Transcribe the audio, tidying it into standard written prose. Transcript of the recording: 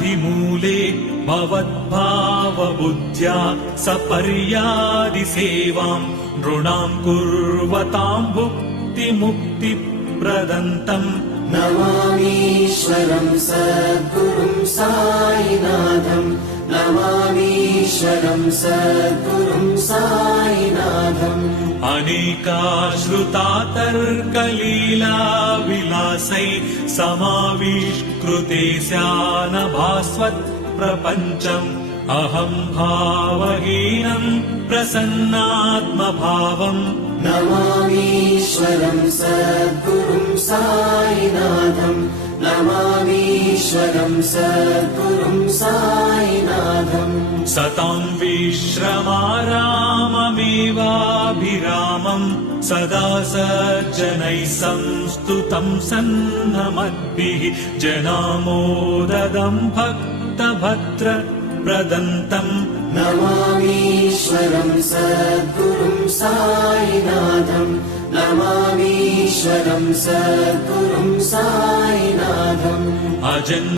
समाधिमूले भवद्भावबुद्ध्या सपर्यादि सेवाम् नृणाम् कुर्वताम् भुक्तिमुक्तिप्रदन्तम् नमामीश्वरम् सद्गुरुम् साईनाथम् नमामीश्वरम् सद्गुरुम् साईनाथम् अनेकाश्रुता तर्कलीला विलासै समाविष्कृते स्यानभास्वत् प्रपञ्चम् अहम् भावहीनम् प्रसन्नात्मभावम् नमामीश्वरम् सद्गुरुम् साईनाथम् नमामीश्वरम् सद्गुरुम् साईनाथम् सताम् विश्रमाराममेवाभिरामम् सदा सज्जनैः संस्तुतम् सन्नमद्भिः जनामोददम् भक्तभद्र प्रदन्तम् नमामीश्वरम् सद्गुरुम् साईनाथम् नमामीश्वरम् सद्गुरुम् साईनाथम् अजन्